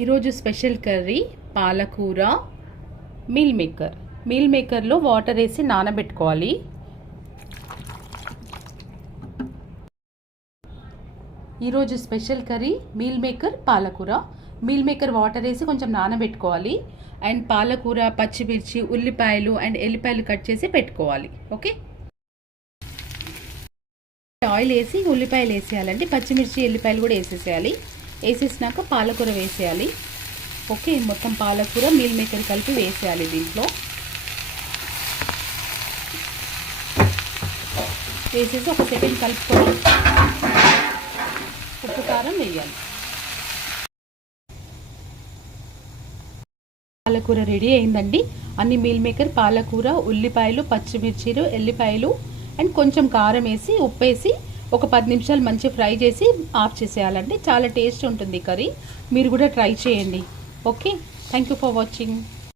ఈరోజు special curry పాలకూర meal maker. Meal మేకర్లో water వేసి నానబెట్టుకోవాలి. ఈరోజు స్పెషల్ కర్రీ మీల్ మేకర్ పాలకూర. మీల్ మేకర్ వాటర్ వేసి కొంచెం నానబెట్టుకోవాలి. అండ్ పాలకూర, పచ్చిమిర్చి, ఉల్లిపాయలు అండ్ ఎల్లిపాయలు కట్ చేసి పెట్టుకోవాలి. ఓకే, ఆయిల్ వేసి ఉల్లిపాయలు వేసేయాలండి. పచ్చిమిర్చి, ఎల్లిపాయలు కూడా వేసేసేయాలి. వేసేసినాక పాలకూర వేసేయాలి. ఓకే, మొత్తం పాలకూర మీల్ మేకర్ కలిపి వేసేయాలి. దీంట్లో వేసేసి ఒక సెకండ్ కలుపుకొని ఉప్పు కారం వేయాలి. పాలకూర రెడీ అయిందండి. అన్ని మీల్ మేకర్, పాలకూర, ఉల్లిపాయలు, పచ్చిమిర్చిలు, ఎల్లిపాయలు అండ్ కొంచెం కారం వేసి ఉప్పు వేసి ఒక 10 నిమిషాలు మంచి ఫ్రై చేసి ఆఫ్ చేసేయాలండి. చాలా టేస్ట్ ఉంటుంది కర్రీ. మీరు కూడా ట్రై చేయండి. Okay, thank you for watching.